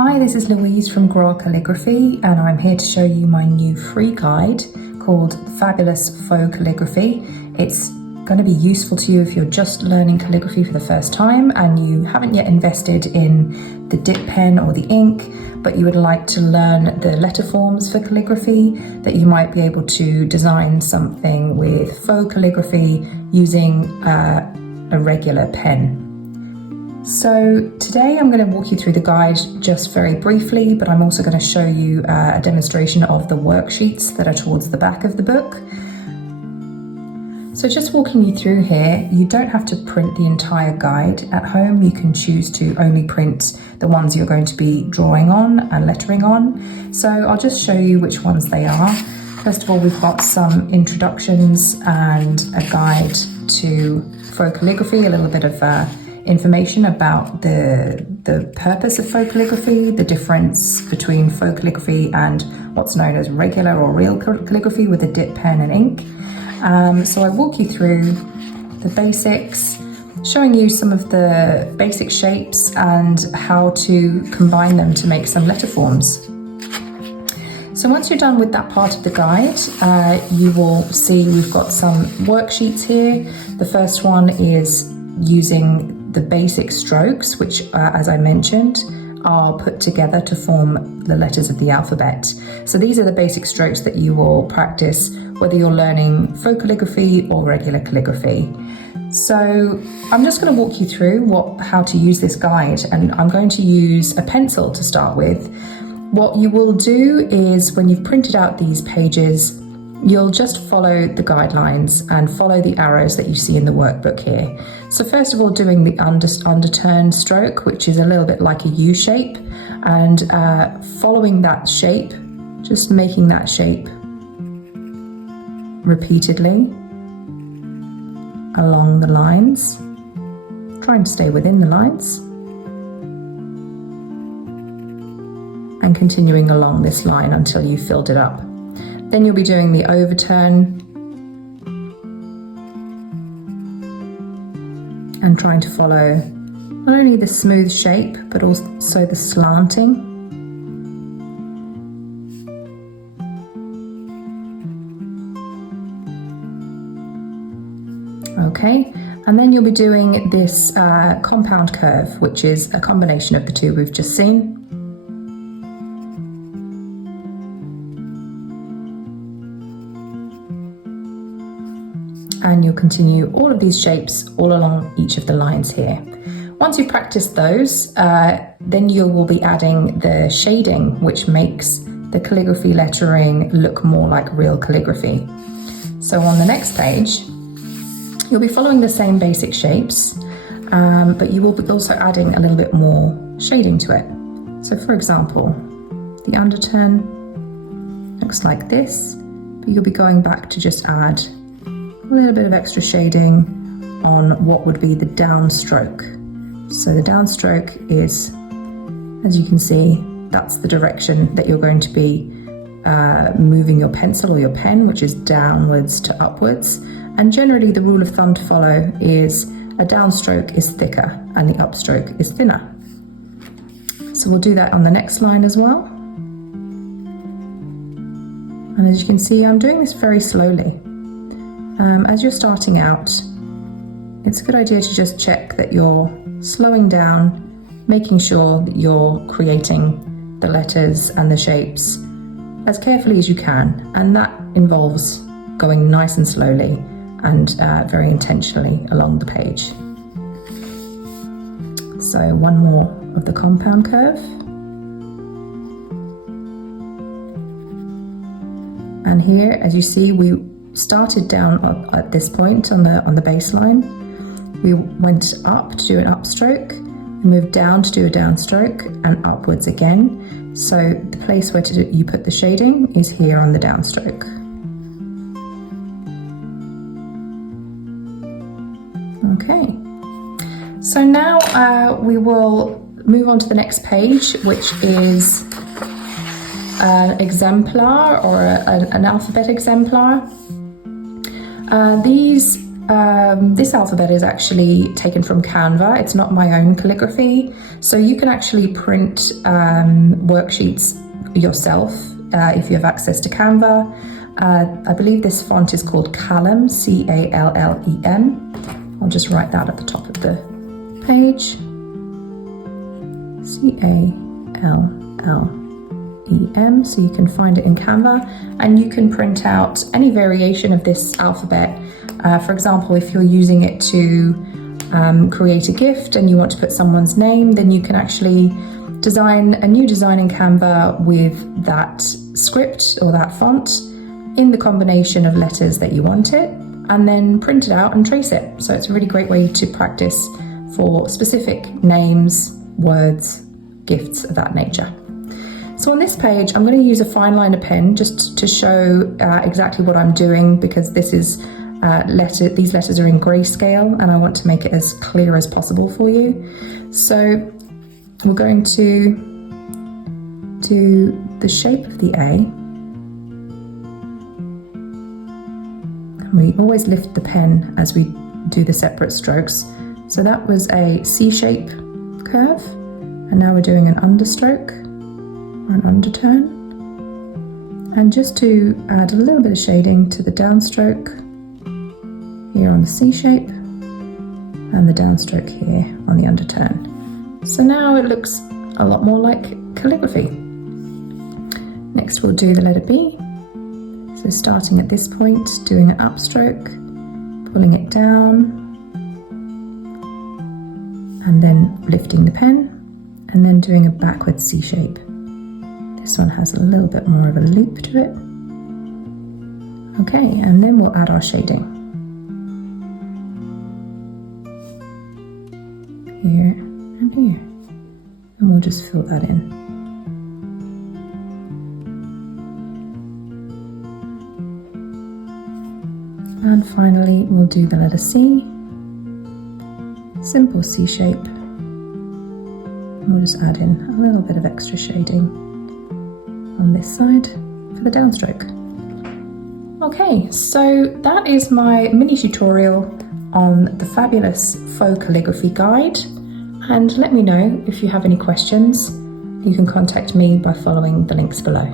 Hi, this is Louise from Calligraphy, and I'm here to show you my new free guide called Fabulous Faux Calligraphy. It's going to be useful to you if you're just learning calligraphy for the first time and you haven't yet invested in the dip pen or the ink, but you would like to learn the letter forms for calligraphy, that you might be able to design something with faux calligraphy using a regular pen. So today I'm going to walk you through the guide just very briefly, but I'm also going to show you a demonstration of the worksheets that are towards the back of the book. So just walking you through here, you don't have to print the entire guide at home. You can choose to only print the ones you're going to be drawing on and lettering on. So I'll just show you which ones they are. First of all, we've got some introductions and a guide to faux calligraphy, a little bit of information about the purpose of faux calligraphy, the difference between faux calligraphy and what's known as regular or real calligraphy with a dip pen and ink. So I walk you through the basics, showing you some of the basic shapes and how to combine them to make some letter forms. So once you're done with that part of the guide, you will see we've got some worksheets here. The first one is using the basic strokes, which, as I mentioned, are put together to form the letters of the alphabet. So these are the basic strokes that you will practice whether you're learning faux calligraphy or regular calligraphy. So I'm just going to walk you through how to use this guide, and I'm going to use a pencil to start with. What you will do is, when you've printed out these pages, you'll just follow the guidelines and follow the arrows that you see in the workbook here. So first of all, doing the underturn stroke, which is a little bit like a U shape, and following that shape, just making that shape repeatedly along the lines, trying to stay within the lines, and continuing along this line until you've filled it up. Then you'll be doing the overturn and trying to follow not only the smooth shape but also the slanting. Okay, and then you'll be doing this compound curve, which is a combination of the two we've just seen. And you'll continue all of these shapes all along each of the lines here. Once you've practiced those, then you will be adding the shading, which makes the calligraphy lettering look more like real calligraphy. So on the next page, you'll be following the same basic shapes, but you will be also adding a little bit more shading to it. So for example, the underturn looks like this, but you'll be going back to just add a little bit of extra shading on what would be the downstroke. So the downstroke is, as you can see, that's the direction that you're going to be moving your pencil or your pen, which is downwards to upwards. And generally the rule of thumb to follow is a downstroke is thicker and the upstroke is thinner. So we'll do that on the next line as well. And as you can see, I'm doing this very slowly. As you're starting out, it's a good idea to just check that you're slowing down, making sure that you're creating the letters and the shapes as carefully as you can, and that involves going nice and slowly and very intentionally along the page. So one more of the compound curve. And here, as you see, we started down at this point on the baseline. We went up to do an upstroke, we moved down to do a downstroke, and upwards again. So the place where you put the shading is here on the downstroke. Okay, so now we will move on to the next page, which is an exemplar or an alphabet exemplar. These this alphabet is actually taken from Canva. It's not my own calligraphy. So you can actually print worksheets yourself if you have access to Canva. I believe this font is called Callem, C-A-L-L-E-M. I'll just write that at the top of the page. C-A-L-L-E-M, so you can find it in Canva, and you can print out any variation of this alphabet. For example, if you're using it to create a gift and you want to put someone's name, then you can actually design a new design in Canva with that script or that font in the combination of letters that you want it, and then print it out and trace it. So it's a really great way to practice for specific names, words, gifts of that nature. So on this page, I'm going to use a fine liner pen just to show exactly what I'm doing, because this is these letters are in grayscale and I want to make it as clear as possible for you. So we're going to do the shape of the A. And we always lift the pen as we do the separate strokes. So that was a C-shape curve, and now we're doing an understroke or an underturn. And just to add a little bit of shading to the downstroke here on the C-shape and the downstroke here on the underturn. So now it looks a lot more like calligraphy. Next we'll do the letter B. So starting at this point, doing an upstroke, pulling it down, and then lifting the pen, and then doing a backward C shape. This one has a little bit more of a loop to it. Okay, and then we'll add our shading. Here and here. And we'll just fill that in. And finally, we'll do the letter C. Simple C shape. And we'll just add in a little bit of extra shading on this side for the downstroke. Okay, so that is my mini tutorial on the Fabulous Faux Calligraphy Guide. And let me know if you have any questions. You can contact me by following the links below.